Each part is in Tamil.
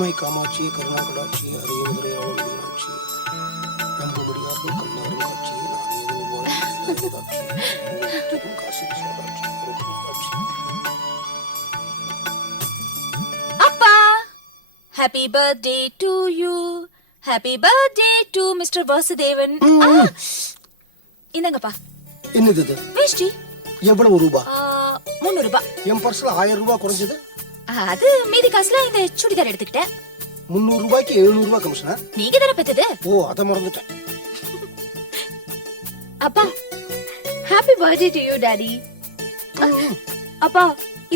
மை காமாட்சி கருணாகடாட்சி அரியமதுரையாளர் மீனாட்சி நம்புபடியார்கள் கண்ணாரும் காட்சி நானே காட்சி காசி விசாலாட்சி அப்பா, happy birthday to you, happy birthday to Mr. Vasudevan. இந்தங்கப்பா. என்னது இது? வேஷ்டி. எவ்வளவு ரூபா? 300 ரூபாய். என் பர்ஸ்ல 1000 ரூபாய் குறைஞ்சது. அது மீதி காசுல இந்த சுடிதார் எடுத்துக்கிட்டேன். 300 ரூபாய்க்கு 700 ரூபாய் கமிஷனா? நீங்க தான பெத்தது. ஓ, அத மறந்துட்டேன். அப்பா, happy birthday to you daddy. அப்பா,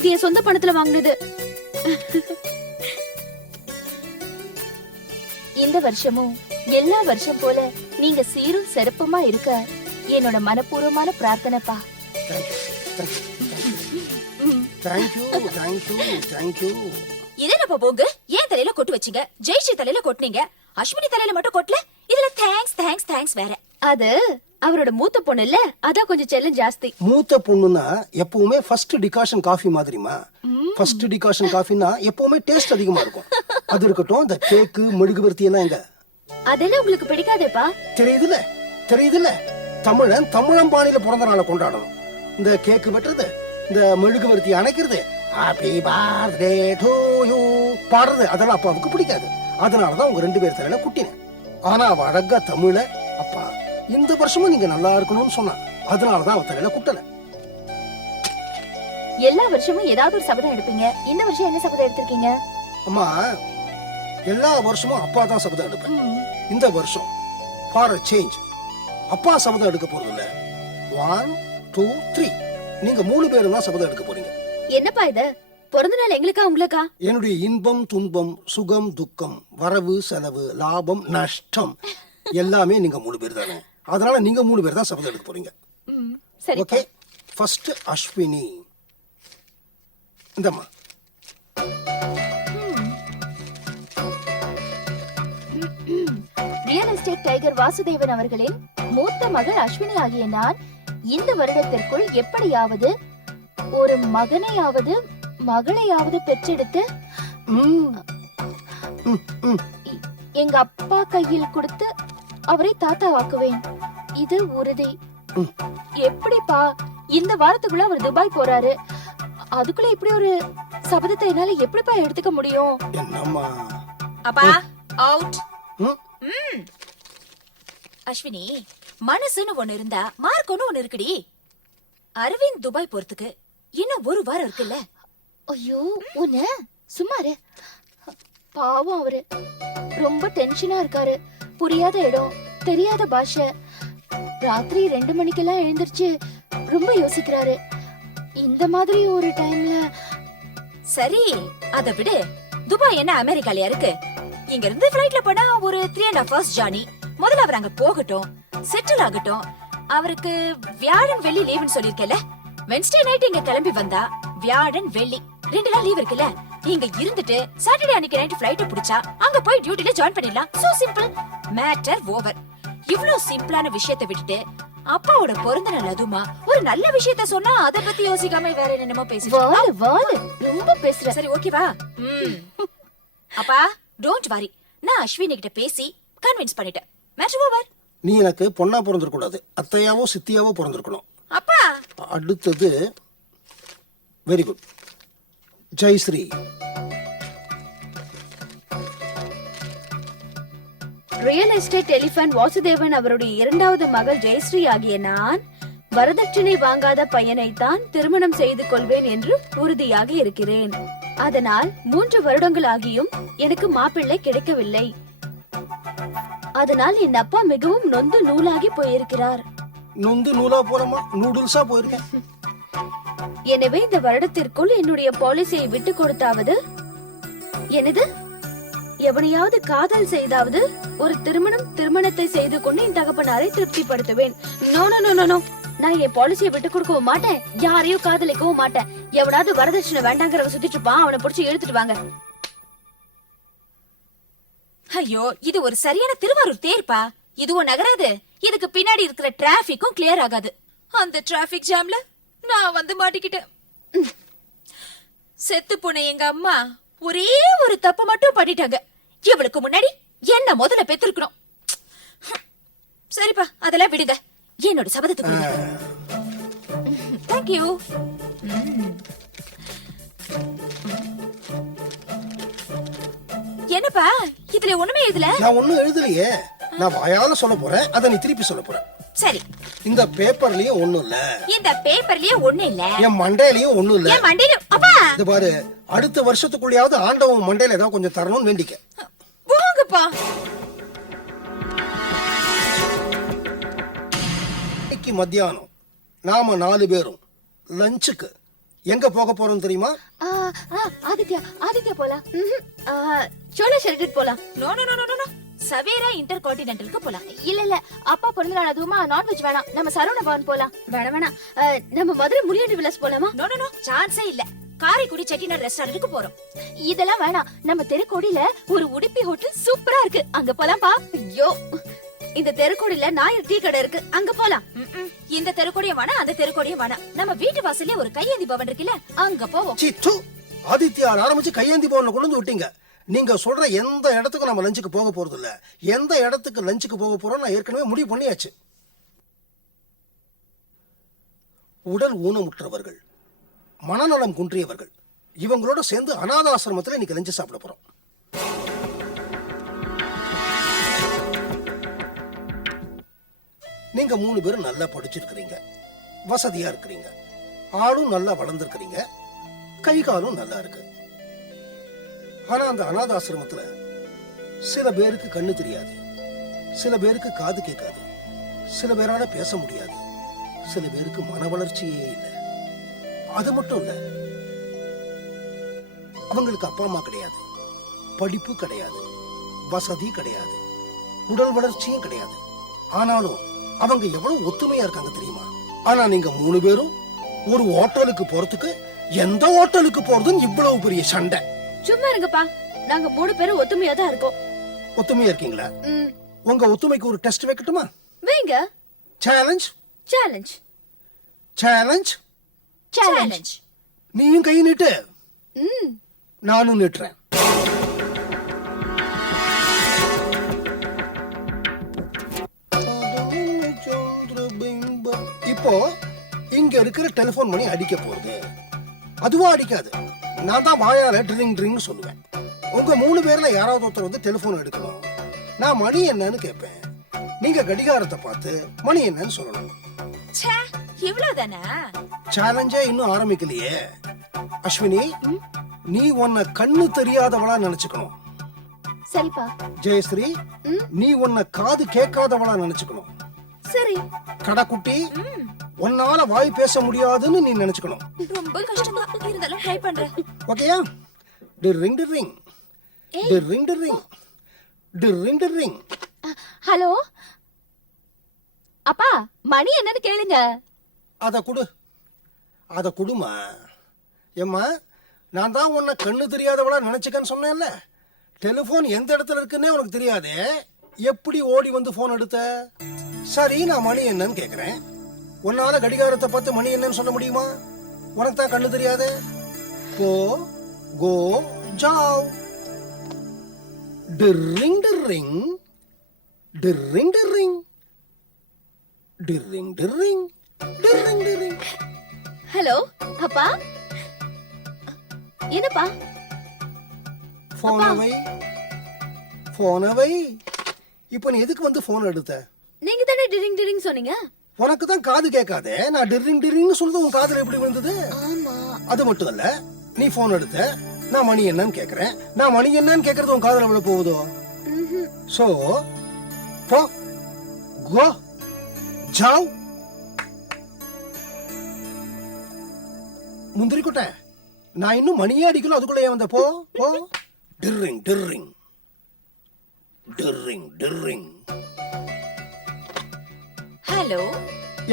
இது என் சொந்த பணத்துல வாங்குனது. இந்த வருஷமும் எல்லா வருஷம் போல நீங்க சீரும் சிறப்புமா இருக்க என்னோட மனப்பூர்வமான பிரார்த்தனைப்பா. தேங்க்யூ. இது என்னப்பா போங்க? ஏன் தலையில கொட்டு வச்சீங்க? ஜெய்ஸ்ரீ தலையில கொட்டுனீங்க, அஸ்வினி தலையில மட்டும் கொட்டல. இதுல தேங்க்ஸ் வேற. அது அவரோட மூத்த பொண்ணு இல்ல, அதான் கொஞ்சம் செல்லம் ஜாஸ்தி. மூத்த பொண்ணுன்னா எப்பவுமே ஃபர்ஸ்ட் டிகாஷன் காஃபி மாதிரிமா. ஃபர்ஸ்ட் டிகாஷன் காஃபினா எப்பவுமே டேஸ்ட் அதிகமா இருக்கும். அது இருக்கட்டும், இந்த கேக்கு மெழுகுவர்த்தி எல்லாம் எங்க? அதெல்லாம் உங்களுக்கு பிடிக்காதேப்பா. தெரியுதுல தமிழன் பாணியில பிறந்த நாளை கொண்டாடணும். இந்த கேக்கு வெட்டுறது, இந்த மெழுகுவர்த்தி அணைக்கிறது, ஹாப்பி பர்த்டே டு யூ பாடுறது, அதெல்லாம் அப்பாவுக்கு பிடிக்காது. அதனாலதான் உங்க 2 பேர் தலையில குட்டினேன். ஆனா அவ அழகா தமிழ, அப்பா இந்த வருஷமும் நீங்க நல்லா இருக்கணும்னு சொன்னா, அதனாலதான் அவ தலையில குட்டல. எல்லா வருஷமும் ஏதாவது ஒரு சபதம் எடுப்பீங்க. இந்த வருஷம் என்ன சபதம் எடுத்திருக்கீங்க? அம்மா, எல்லா வருஷமும் அப்பா தான் சபதம் எடுப்பேன். இந்த வருஷம் ஃபார் a சேஞ்ச் அப்பா சபதம் எடுக்க போறது இல்ல. 1 2 3 நீங்க 3 பேரும் தான் சபதம் எடுக்க போறீங்க. என்னப்பா இது? பிறந்த நாள் எங்களுக்கா உங்களுக்கா? என்னுடைய இன்பம் துன்பம் சுகம் துக்கம் வரவு செலவு லாபம் நஷ்டம் எல்லாமே நீங்க 3 பேர் தானே. அதனால நீங்க 3 பேர் தான் சபதம் எடுக்க போறீங்க. சரி. Okay, first Ashwini. இந்தம்மா. ரியல் எஸ்டேட் டைகர் வாசுதேவன் அவர்களின் மூத்த மகள் அஸ்வினி ஆகிய நான் இந்த வருடத்திற்குள் எப்படியாவது ஒரு மகனையாவது மகளையாவது பெற்றெடுத்து எங்க அப்பா கையில் கொடுத்து அவரை தாத்தாவாக்குவேன். இது உறுதி. எப்படிப்பா, இந்த வாரத்துக்குள்ள அவர் துபாய் போறாரு. அதுக்குள்ள இப்படி ஒரு சபதத்தை என்னால எப்படிப்பா எடுத்துக்க முடியும்? என்னம்மா? அப்பா அவுட். அஸ்வினி, மனசுன்னு ஒண்ணு இருந்தா மார்க்கொன்னு ஒண்ணு இருக்குடி. அரவிந்த் துபாய் போறதுக்கு இன்னும் 1 வாரம் இருக்குல்ல. ஐயோ, உன்ன சும்மாரு. பாவம், அவரு ரொம்ப டென்ஷனா இருக்காரு. புரியாத இடம், தெரியாத பாஷை. ராத்திரி 2 மணிக்கெல்லாம் எழுந்திருச்சு ரொம்ப யோசிக்கிறாரு. இந்த மாதிரி ஒரு டைம்ல. சரி, அத விடு. துபாய் என்ன அமெரிக்காலயா இருக்கு? இங்க இருந்து ஃளைட்ல போனா ஒரு 3.5 hours ஜர்னி. முதல்ல அவர் அங்க போகட்டும், செட்டில் ஆகட்டும். அவருக்கு வியாழன் வெள்ளி லீவுன்னு சொல்லிருக்கல. வென்ஸ்டே நைட் இங்க கிளம்பி வந்தா வியாழன் வெள்ளி 2 நாள் லீவ் இருக்குல்ல. இங்க இருந்துட்டு சாட்டர்டே அன்னைக்கு நைட் ஃளைட் பிடிச்சா அங்க போய் டியூட்டில ஜாயின் பண்ணிடலாம். So simple, matter over. இவ்ளோ சிம்பிளான விஷயத்தை விட்டுட்டு அப்பாவோட பிறந்த நாள் அதுமா ஒரு நல்ல விஷயத்த சொன்னா அத பத்தி யோசிக்காம வேற என்னமோ பேசுறேன். ரொம்ப பேசுற. சரி, ஓகேவா? அப்பா டோன்ட் வரி. நான் அஸ்வினி கிட்ட பேசி கன்வின்ஸ் பண்ணிட்டேன். Matter over. நீ எனக்கு பொண்ணா பிறந்திருக்க கூடாது, அத்தையாவோ சித்தியாவோ பிறந்திருக்கணும். அப்பா அடுத்தது very good, Jayashree. Real estate elephant Vasudevan அவருடைய 2வது மகள் ஜெயஸ்ரீ ஆகிய நான் வரதட்சணை வாங்காத பையனைத்தான் திருமணம் செய்து கொள்வேன் என்று உறுதியாக இருக்கிறேன். அதனால் 3 வருடங்கள் ஆகியும் எனக்கு மாப்பிள்ளை கிடைக்கவில்லை. அதனால் என் அப்பா மிகவும் நொந்து நூலாகி போயிருக்கிறார். நொந்து நூலா போறமா? நூடுல்ஸா போயிருக்கேன். எனவே இந்த வருடத்திற்குள் என்னுடைய பாலிசியை விட்டு கொடுத்தாவது, எனது எவனையாவது காதல் செய்தாவது ஒரு திருமணத்தை செய்து கொண்டு என் தகப்பனாரை திருப்திப்படுத்துவேன். நோ நோ நோ நோ, நான் என் பாலிசியை விட்டு கொடுக்கவும் மாட்டேன், யாரையும் காதலிக்கவும் மாட்டேன். எவனாவது வரதட்சணை வேண்டாங்கிறவ சுத்திட்டு இருப்பான், அவனை பிடிச்சி எடுத்துட்டு வாங்க. ஐயோ, இது ஒரு சரியான திருவாரூர் தேர்ப்பா. இதுவும் நகராது. இதுக்கு பின்னாடி இருக்கிற டிராபிக்கும் கிளியர் ஆகாது. அந்த டிராபிக் ஜாம்ல நான் வந்து மாட்டிக்கிட்டேன். செத்து போன எங்க அம்மா ஒரே ஒரு தப்பு மட்டும் பண்ணிட்டாங்க. இவளுக்கு முன்னாடி என்ன முதல்ல பெத்திருக்கணும். சரிப்பா, அதெல்லாம் விடுங்க. என்னோட சபதத்துக்கு தேங்க்யூ. என்னப்பா இதுல ஒண்ணுமே எழுதல? நான் ஒண்ணும் எழுதலையே. நான் வாயால சொல்ல போறேன், அத நீ திருப்பி சொல்ல போற. சரி. இந்த பேப்பர்லயும் ஒண்ணும் இல்ல, இந்த பேப்பர்லயே ஒண்ணு இல்ல, என் மண்டையிலயும் ஒண்ணும் இல்ல. என் மண்டையில அப்பா இது பாரு, அடுத்த வருஷத்துக்குள்ளயாவது ஆண்டவன் மண்டையில ஏதாவது கொஞ்சம் தரணும்னு வேண்டிக்க. போங்கப்பா. இன்னைக்கு மத்தியானம் நாம 4 பேரும் லஞ்சுக்கு எங்க போக போறோம் தெரியுமா? ஆதித்யா போலாம். சோழா ஷெல்டர் போலாம். No no no no no, Savera இன்டர் கான்டினென்டலுக்கு போலாம். இல்ல அப்பா பிறந்த நாள் அதுவுமா நான்வெஜ் வேணாம். நம்ம சரவண பவன் போலாம். வேணாம். நம்ம மதுரை முனியாண்டி விலாஸ் போலாமா? நோ நோ நோ, சான்ஸே இல்ல. காரைக்குடி செட்டிநாடு ரெஸ்டாரண்ட்டுக்கு போறோம். இதெல்லாம் வேணாம். நம்ம தெருக்கோடியில ஒரு உடுப்பி ஹோட்டல் சூப்பரா இருக்கு, அங்க போலாம்பா. ஐயோ, இந்த தெருக்கோடியில நாயர் டீ கடை இருக்கு, அங்க போலாம். இந்த தெருக்கோடியும் வேணா, அந்த தெருக்கோடியும் வேணா. நம்ம வீட்டு வாசல்ல ஒரு கையேந்தி பவன் இருக்குல்ல, அங்க போவோம். சித்து, ஆதித்யா ஆரம்பிச்சு கையேந்தி பவன்ல கொண்டு வந்து விட்டீங்க. நீங்க சொல்ற எந்த இடத்துக்கும் நம்ம லஞ்சுக்கு போக போறது இல்ல. எந்த இடத்துக்கு லஞ்சுக்கு போக போறோம் நான் ஏற்கனவே முடிவு பண்ணியாச்சு. உடல் ஊனமுற்றவர்கள், மனநலம் குன்றியவர்கள், இவங்களோட சேர்ந்து அநாத ஆசிரமத்துல இன்னைக்கு லஞ்சு சாப்பிட போறோம். நீங்க 3 பேரும் நல்லா படிச்சிருக்கிறீங்க, வசதியா இருக்கிறீங்க, ஆளும் நல்லா வளர்ந்துருக்கிறீங்க, கை காலும் நல்லா இருக்கு. ஆனா அந்த அநாதாசிரமத்துல சில பேருக்கு கண்ணு தெரியாது, சில பேருக்கு காது கேட்காது, சில பேரால பேச முடியாது, சில பேருக்கு மன வளர்ச்சியே இல்லை. அது மட்டும் இல்ல, அவங்களுக்கு அப்பா அம்மா கிடையாது, படிப்பு கிடையாது, வசதி கிடையாது, உடல் வளர்ச்சியும் கிடையாது. ஆனாலும் அவங்க எவ்வளவு ஒத்துமையா இருக்காங்க தெரியுமா? ஆனா நீங்க 3 பேரும் ஒரு ஹோட்டலுக்கு போறதுக்கு எந்த ஹோட்டலுக்கு போறதுன்னு இவ்வளவு பெரிய சண்டை. சும்மா இருங்கப்பா, நாங்க 3 பேரும் ஒத்துமையா தான் இருக்கோம். ஒத்துமையா இருக்கீங்களா? உங்க ஒத்துமைக்கு ஒரு டெஸ்ட் வைக்கட்டுமா? வைங்க. Challenge challenge challenge challenge. நீயும் கை நீட்டு, நானும் நீட்டுறேன். இப்போ இங்க இருக்கிற டெலிபோன் மணி அடிக்க போறது. அதுவா அடிக்காது, நான் தான் வாயால ட்ரிங் ட்ரிங் சொல்லுவேன். உங்க 3 பேர்ல யாராவது ஒருத்தர் வந்து டெலிபோன் எடுக்கணும். நான் மணி என்னன்னு கேட்பேன், நீங்க கடிகாரத்தை பார்த்து மணி என்னன்னு சொல்லணும். இவ்வளவுதானா? சேலஞ்சே இன்னும் ஆரம்பிக்கலையே. அஸ்வினி, நீ உன்னை கண்ணு தெரியாதவளா நினைச்சுக்கணும். சரிப்பா. ஜெயஸ்ரீ, நீ உன்னை காது கேட்காதவளா நினைச்சுக்கணும். சரி. கடைக்குட்டி, உன்னால வாய் பேச முடியாதுன்னு நீ நினைச்சுக்கணும். ரொம்ப கஷ்டமா இருந்தாலும் ட்ரை பண்றேன். ஓகேயா? Drink drink drink drink drink drink. Hello அப்பா, மணி என்னன்னு கேளுங்க. அத குடு, அத குடுமா. ஏம்மா, நான் தான் உன்னை கண்ணு தெரியாதவளா நினைச்சுக்கன்னு சொன்னேன்ல. டெலிபோன் எந்த இடத்துல இருக்குன்னே உனக்கு தெரியாதே, எப்படி ஓடி வந்து போன் எடுத்த? சரி, நான் மணி என்னன்னு கேக்குறேன். உன்னால கடிகாரத்தை பார்த்து மணி என்னன்னு சொல்ல முடியுமா? உனக்கு தான் கண்ணு தெரியாதே. போ, கோ, ஜாவ். Drink drink drink drink drink drink drink drink. Hello அப்பா. என்னப்பா? போனவை போனவை. இப்ப நீ எதுக்கு வந்து போன் எடுத்த? நீங்க தானே டிரிங் டிரிங் சொன்னீங்க. உனக்கு தான் காது கேட்காதே, நான் டிரிங் டிரிங்னு சொல்றது உன் காதுல எப்படி விழுந்தது? ஆமா. அது மட்டும் இல்ல, நீ போன் எடுத்த, நான் மணி என்னன்னு கேக்குறேன். நான் மணி என்னன்னு கேக்குறது உன் காதுல விழ போகுதோ? சோ போ, கோ, ஜாவ். முந்திரி கொட்டை, நான் இன்னும் மணியே அடிக்கல, அதுக்குள்ள ஏன் வந்த? போ போ. Drink drink drink drink. Hello.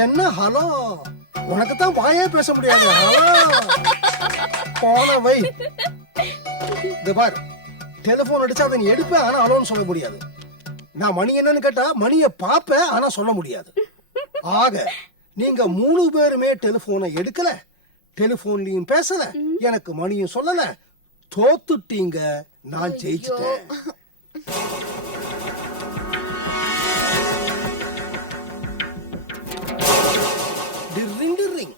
என்ன ஹலோ? உனக்கு தான் வாயே பேச முடியாது. போனவை. இந்த பார், டெலிபோன் அடிச்சா அதை நீ எடுப்ப, ஆனா ஹலோன்னு சொல்ல முடியாது. நான் மணி என்னன்னு கேட்டா மணியை பாப்ப, ஆனா சொல்ல முடியாது. ஆக நீங்க 3 பேருமே டெலிபோனை எடுக்கல, டெலிபோன்லயும் பேசல, எனக்கு மணியும் சொல்லல, தோத்துட்டீங்க, நான் ஜெயிச்சிட்டேன். டிர்ரிங் டிர்ரிங்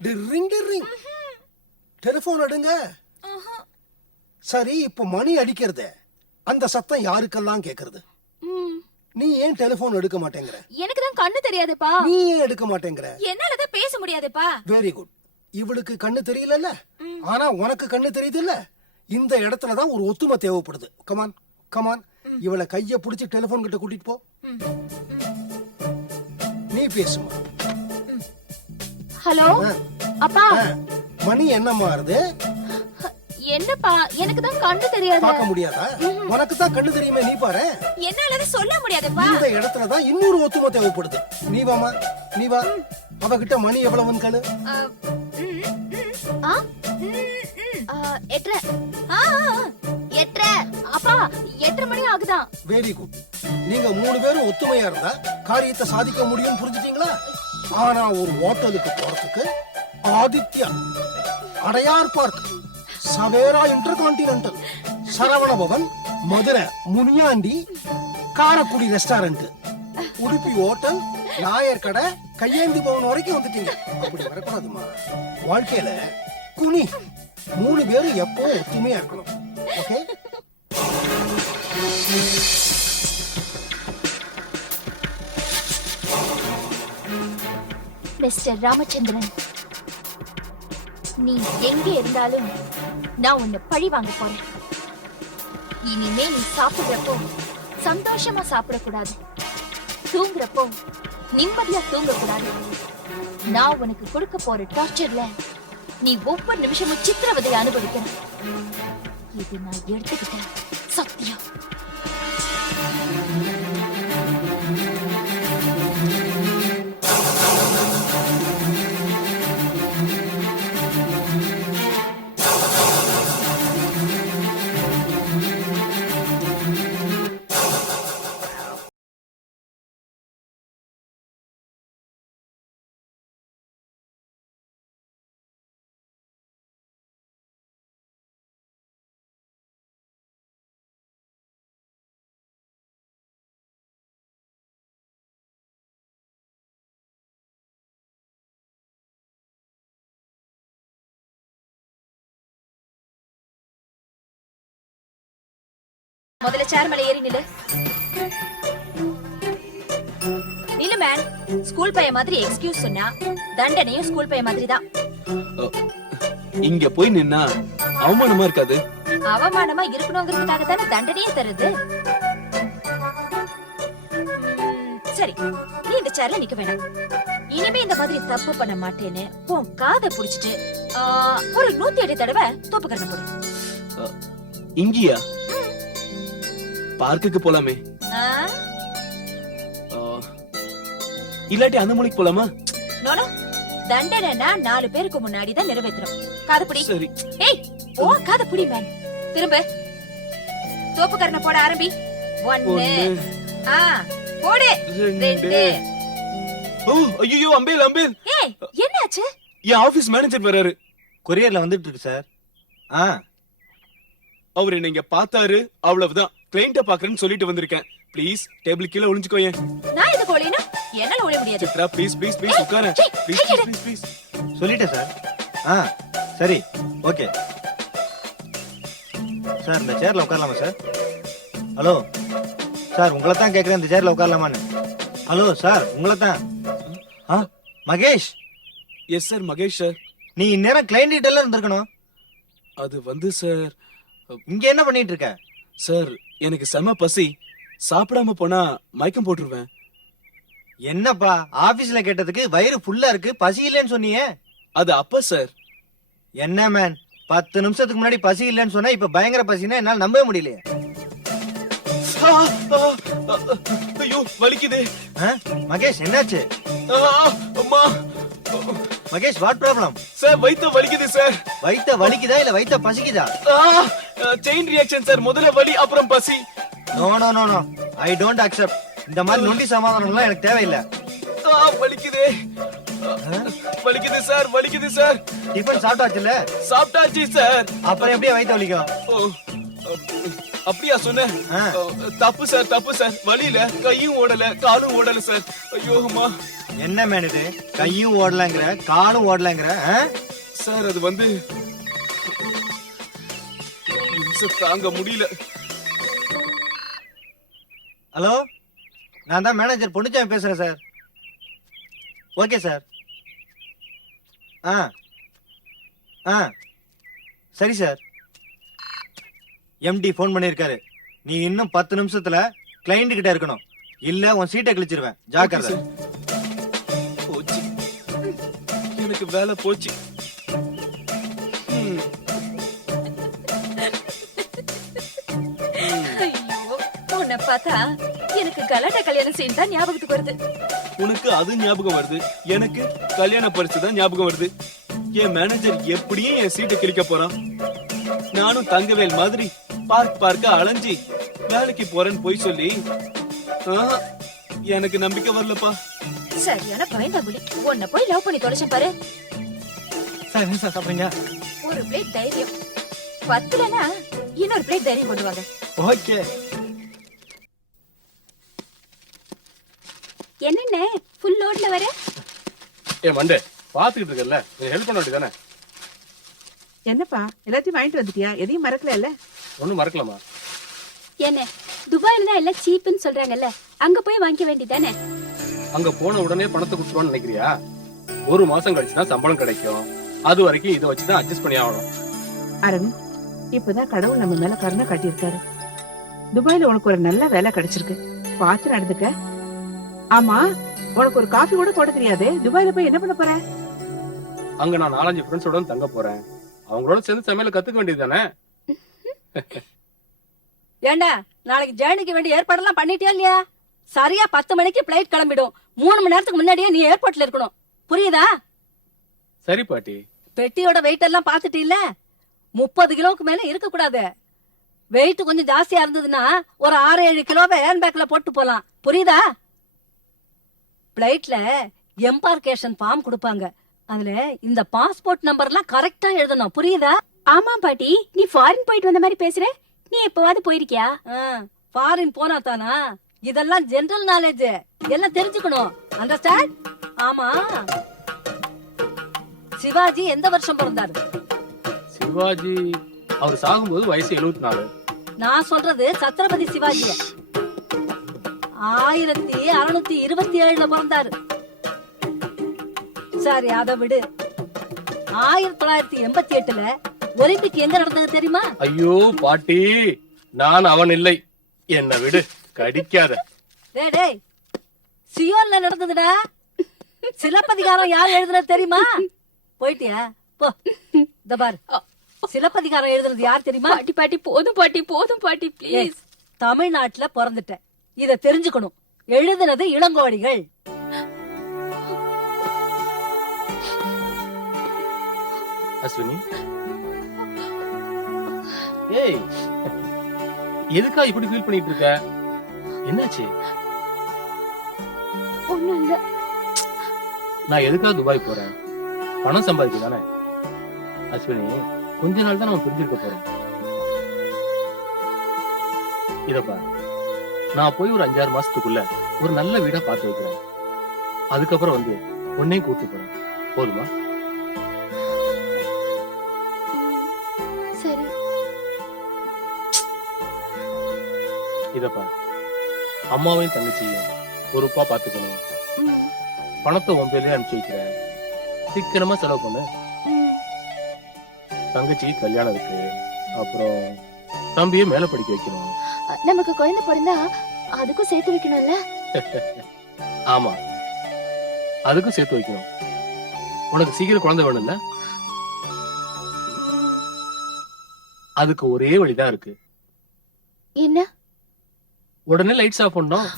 டிர்ரிங் டிர்ரிங். டெலிபோன் எடுங்க. சரி, இப்ப மணி அடிக்கிறது, அந்த சத்தம் யாருக்கெல்லாம் கேக்குறது? நீ ஏன் டெலிபோன் எடுக்க மாட்டேங்கிற? எனக்கு தான் கண்ணு தெரியாதுப்பா. நீ ஏன் எடுக்க மாட்டேங்கிற? என்னாலதான் பேச முடியாதுப்பா. Very good. இவளுக்கு கண்ணு தெரியல, ஆனா உனக்கு கண்ணு தெரியுது இல்ல. இந்த இடத்துலதான் ஒரு ஒத்துமை தேவைப்படுது. கமான் கமான், இவளை கைய புடிச்சு டெலிபோன் கிட்ட கூட்டிட்டு போ. நீ பேசுமா. ஹலோ அப்பா. மணி என்னம்மா ஆறுது? என்னப்பா, எனக்கு தான் கண்ணு தெரியாது. பார்க்க முடியாதா? உனக்கு தான் கண்ணு தெரியுமே, நீ பாரு. என்னால சொல்ல முடியாதுப்பா. இந்த இடத்துலதான் இன்னொரு ஒத்துமை தேவைப்படுது. நீ வாமா, நீ வா. அவகிட்ட மணி எவ்வளவுன்னு கேளு. 8:30. அப்பா 8:30 மணி ஆகுதான். Very good. நீங்க 3 பேரும் ஒத்துமையா இருந்தா காரியத்தை சாதிக்க முடியும், புரிஞ்சுட்டீங்களா? ஆனா ஒரு ஹோட்டலுக்கு போறதுக்கு Aditya, Adyar park, Savera intercontinental, Saravana Bhavan, Madurai Muniyandi, Karaikudi restaurant, Udupi hotel, Nair கடை, கையேந்தி பவன் வரைக்கும் வந்துட்டீங்க. அப்படி வரக்கூடாதுமா. வாழ்க்கையில குனி 3 பேரும் எப்பவும் ஒத்துமையா இருக்கணும். ஓகே? மிஸ்டர் ராமச்சந்திரன், நீ எங்க இருந்தாலும் நான் உன்னை பழி வாங்க போறேன். இனிமே நீ சாப்பிடுறப்போ சந்தோஷமா சாப்பிடக்கூடாது, தூங்குறப்போ நிம்மதியா தூங்கக்கூடாது. நான் உனக்கு கொடுக்க போற டார்ச்சர்ல நீ ஒவ்வொரு நிமிஷமும் சித்திரவதை அனுபவிக்கணும். இது நான் எடுத்துக்கிட்டேன் சத்தியம். முதல்ல சேர் மேல ஏறி நில்லு. நில்லு மேன். ஸ்கூல் பையன் மாதிரி எக்ஸ்கியூஸ் சொன்னா தண்டனையும் ஸ்கூல் பையன் மாதிரி தான். இங்க போய் நின்னா அவமானமா இருக்காது? அவமானமா இருக்கணுங்கிறதுக்காக தானே தண்டனையே தருது. சரி, நீ இந்த சேர்ல நிக்க வேணாம். இனிமே இந்த மாதிரி தப்பு பண்ண மாட்டேன்னு உன் காதை புடிச்சிட்டு ஒரு 108 தடவை தோப்புக்கரணம் போடு. இங்கயா? பார்க்குக்கு போலாமே. இல்லாட்டி அந்த மூலைக்கு போலாமா? நோனோ, தண்டனைனா 4 பேருக்கு முன்னாடி தான் நிறைவேற்றணும். காது புடி. சரி. ஏய், ஓ காது புடி மேன். திரும்ப தோப்புக்கரணம் போட ஆரம்பி. 1 போடு. 2. ஓ ஐயோ, அம்பேல் அம்பேல். ஏய், என்னாச்சு? என் ஆபீஸ் மேனேஜர் வராரு. கொரியர்ல வந்துட்டு இருக்கு சார். அவர் என்ன இங்க பார்த்தாரு, அவ்வளவுதான். கிளையண்ட பாக்குறேன்னு சொல்லிட்டு வந்திருக்கேன். ப்ளீஸ் டேபிள் கீழ ஒளிஞ்சுக்கோயேன். நான் இது கோலினா என்னால ஒளிய முடியாது. சித்ரா ப்ளீஸ் ப்ளீஸ் ப்ளீஸ் உட்கார. Please please please. சொல்லிட்டேன் சார். சரி ஓகே சார். இந்த சேர்ல உட்காரலாமா சார்? ஹலோ சார், உங்களை தான் கேட்குறேன், இந்த சேர்ல உட்காரலாமான்னு. ஹலோ சார், உங்களை தான். Mahesh. Yes sir, Mahesh sir. நீ இந்நேரம் கிளைண்ட் டீட்டெயில இருந்திருக்கணும். அது வந்து சார், இங்க என்ன பண்ணிட்டு இருக்க? சார் எனக்கு செம பசி, சாப்பிடாம போனா மயக்கம் போட்டுருவேன். என்னப்பா ஆபீஸ்ல கேட்டதுக்கு வயிறு ஃபுல்லா இருக்கு, பசி இல்லைன்னு சொன்னீங்க. அது அப்ப சார். என்ன மேன், 10 நிமிஷத்துக்கு முன்னாடி பசி இல்லைன்னு சொன்னா இப்ப பயங்கர பசினா என்னால நம்பவே முடியலையே. ஐயோ வலிக்குதே. மகேஷ் என்னாச்சு? அம்மா. Mahesh what problem? சார் வயித்த வலிக்குது சார். வயித்த வலிக்குதா இல்ல வயித்த பசிக்குதா? Chain reaction sir. முதல்ல வலி அப்புறம் பசி. No no no no, I don't accept. இந்த மாதிரி நொண்டி சமாதானம்லாம் எனக்கு தேவையில்லை. வலிக்குதே. வலிக்குது சார், வலிக்குது சார். டிஃபன் சாப்பிட்டாச்சுல்ல, சாப்பிட்டாச்சு சார். அப்புறம் எப்படியே வயிற்று வலிக்கும்? ஓ, அப்படியா சொன்னேன்? ஆ. தப்பு சார், தப்பு சார். வலியில கையும் ஓடல, காலும் ஓடல சார். ஐயோ அம்மா. என்ன மேன் இது, கையும் ஓடலங்கிற காலும் ஓடலங்கிற? சார் அது வந்து இம்சை தாங்க முடியல. ஹலோ, நான் தான் மேனேஜர் பொன்னுச்சாமி பேசுறேன் சார். Okay sir. ஆ ஆ சரி சார். எம்டி ஃபோன் பண்ணியிருக்காரு. நீ இன்னும் 10 நிமிஷத்துல கிளைண்ட் கிட்ட இருக்கணும், இல்ல உன் சீட்டை கிழிச்சிருவேன். ஜாக்கிரதை. போச்சு, எனக்கு வேலை போச்சு. ஐயோ, உன்னை பார்த்தா எனக்கு கலாட்டா கல்யாணம் சீன் தான் ஞாபகத்துக்கு வருது. உனக்கு அது ஞாபகம் வருது, எனக்கு கல்யாண பரிசு தான் ஞாபகம் வருது. என் மேனேஜர் எப்படியும் என் சீட்டை கிழிக்க போறான். நானும் தங்கவேல் மாதிரி பார்க்க அலைஞ்சி வேலைக்கு போறேன்னு போய் சொல்லி ஆஹா, எனக்கு நம்பிக்கை வரலப்பா. சரியான பயந்தாங்குடி. உன்னை போய் லவ் பண்ணி தொலைச்சேன் பாரு. சார் என்ன சார் சாப்பிடுங்க? ஒரு பிளேட் தைரியம் பத்துலனா இன்னொரு பிளேட் தைரியம் கொண்டு வாங்க. ஓகே. என்னண்ணே ஃபுல் லோட்ல வர? ஏ மண்டே, பாத்துக்கிட்டு இருக்கல, நீ ஹெல்ப் பண்ண வேண்டியதானே? என்னப்பா எல்லாத்தையும் வாங்கிட்டு வந்துட்டியா? எதையும் மறக்கல? ஒண்ணும் மறக்கலாமா? என்ன துபாயில தான் எல்லாம் சீப்புன்னு சொல்றாங்கல்ல, அங்க போய் வாங்கிக்க வேண்டியதானே? அங்க போன உடனே பணத்தை கொடுத்துருவான்னு நினைக்கிறியா? ஒரு மாசம் கழிச்சுதான் சம்பளம் கிடைக்கும். அது வரைக்கும் இதை வச்சுதான் அட்ஜஸ்ட் பண்ணி ஆகணும். அருண், இப்பதான் கடவுள் நம்ம மேல கருணை காட்டியிருக்காரு. துபாயில உனக்கு ஒரு நல்ல வேலை கிடைச்சிருக்கு, பார்த்து நடந்துக்க. ஆமா, உனக்கு ஒரு காஃபி கூட போட தெரியாது. துபாயில போய் என்ன பண்ண போற? அங்க நான் 4-5 ஃப்ரெண்ட்ஸோட தங்க போறேன். அவங்களோட சேர்ந்து சமையல கத்துக்க வேண்டியது தானே? ஏண்டா, நாளைக்கு ஜேர்னிக்கு வேண்டிய ஏற்பாடெல்லாம் பண்ணிட்டியா இல்லையா? சரியா 10 மணிக்கு பிளைட் கிளம்பிடும். 3 மணி நேரத்துக்கு முன்னாடியே நீ ஏர்போர்ட்ல இருக்கணும். புரியுதா? சரி பாட்டி. பெட்டியோட வெயிட் எல்லாம் பாத்துட்டு இல்ல, 30 கிலோவுக்கு மேல இருக்க கூடாது. வெயிட் கொஞ்சம் ஜாஸ்தியா இருந்ததுன்னா ஒரு 6-7 கிலோவை ஏர் பேக்ல போட்டு போலாம். புரியுதா? பிளைட்ல எம்பார்கேஷன் ஃபார்ம் கொடுப்பாங்க. அதுல இந்த பாஸ்போர்ட் நம்பர்லாம் கரெக்டா எழுதணும். புரியுதா? ஆமா பாட்டி, நீ ஃபாரின் போயிட்டு வந்த மாதிரி பேசுற. நீ எப்பவாவது போயிருக்கியா? ஃபாரின் போனா தானா? இதெல்லாம் ஜெனரல் நாலேஜ், எல்லாம் தெரிஞ்சுக்கணும். அண்டர்ஸ்டாண்ட்? ஆமா, சிவாஜி எந்த வருஷம் பிறந்தாரு? சிவாஜி அவர் சாகும்போது வயசு 74. நான் சொல்றது சத்ரபதி சிவாஜி 1627ல பிறந்தாரு. சரி, அதை விடு. 1988ல ஒலிம்பிக் எங்க நடந்தது தெரியுமா? ஐயோ பாட்டி, நான் அவன் இல்லை, என்ன விடு, கடிக்காத. டேய், சியோல்ல நடந்ததுடா. சிலப்பதிகாரம் யார் எழுதுனது தெரியுமா? போயிட்டியா? போ. இந்த பாரு, சிலப்பதிகாரம் எழுதுனது யார் தெரியுமா? பாட்டி பாட்டி போதும் பாட்டி, போதும் பாட்டி ப்ளீஸ். தமிழ்நாட்டுல பிறந்துட்ட, இத தெரிஞ்சுக்கணும். எழுதுனது இளங்கோவடிகள். அஸ்வினி, ஏய், எதுக்கா இப்படி ஃபீல் பண்ணிட்டு இருக்க? என்னாச்சு? ஒண்ணும் இல்ல. நான் எதுக்காக துபாய் போறேன்? பணம் சம்பாதிக்க தானே. அஸ்வினி, கொஞ்ச நாள் தான் நம்ம பிரிஞ்சிருக்க போறோம். இதப்பா, நான் போய் ஒரு 5-6 மாசத்துக்குள்ள ஒரு நல்ல வீடா பார்த்து வைக்கிறேன். அதுக்கப்புறம் வந்து உன்னையும் கூட்டு போறேன். போதுமா? சரி. இதப்பா, அம்மாவையும் தங்கச்சியும் பொறுப்பா பாத்துக்கணும். பணத்தை உன் பேர்லயே அனுப்பிச்சு வைக்கிறேன். சீக்கிரமா செலவு பண்ணு. தங்கச்சி கல்யாணம் இருக்கு, அப்புறம் தம்பியை மேல படிக்க வைக்கணும். நமக்கு குழந்தை பிறந்தா அதுக்கும் சேர்த்து வைக்கணும்ல? ஆமா, அதுக்கும் சேர்த்து வைக்கணும். உனக்கு சீக்கிரம் குழந்தை வேணும்ல? அதுக்கு ஒரே வழிதான் இருக்கு. என்ன? உடனே லைட்ஸ் ஆஃப் பண்ணோம்.